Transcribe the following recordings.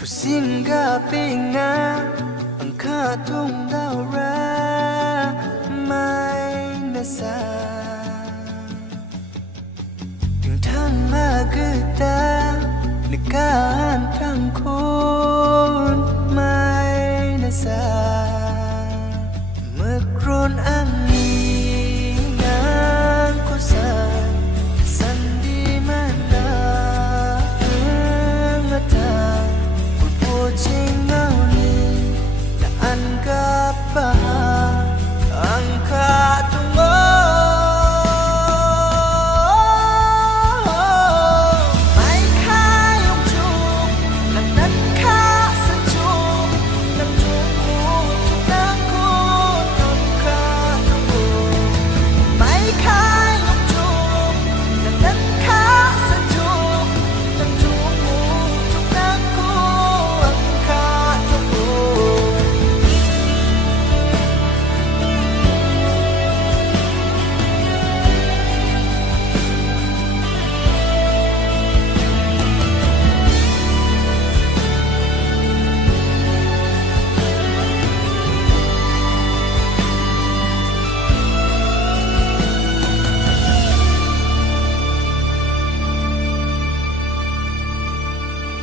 Kusinga pinga ang katong daura may nasa Từng thang magita nikahan tangkon may nasa Magron ang ningang kusan sandi man na ang mata Ching ngao ni na an ka pa ang katungo May kayong chung ng nagka sa chung ng tumutok ng kunong katungo May kayong chung ng nagka sa chung ng tumutok ng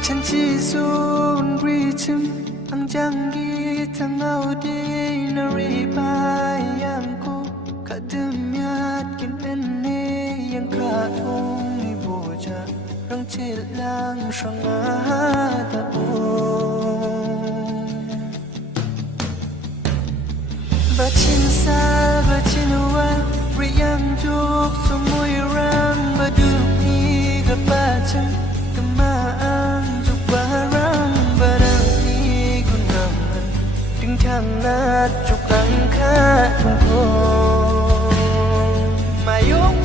Chân chi sun ri chim ang jangi tang au di na ri ba yang ko ka dum yat kin en ne yang ka thong ni bo cha rang che lang shang a ta o ba chin sa ba chin wa ri yang juk su mui rang ba du ni ga ba chang ma ang barang barang ni gunangan ding thang na chuk ang kha thong ko mayong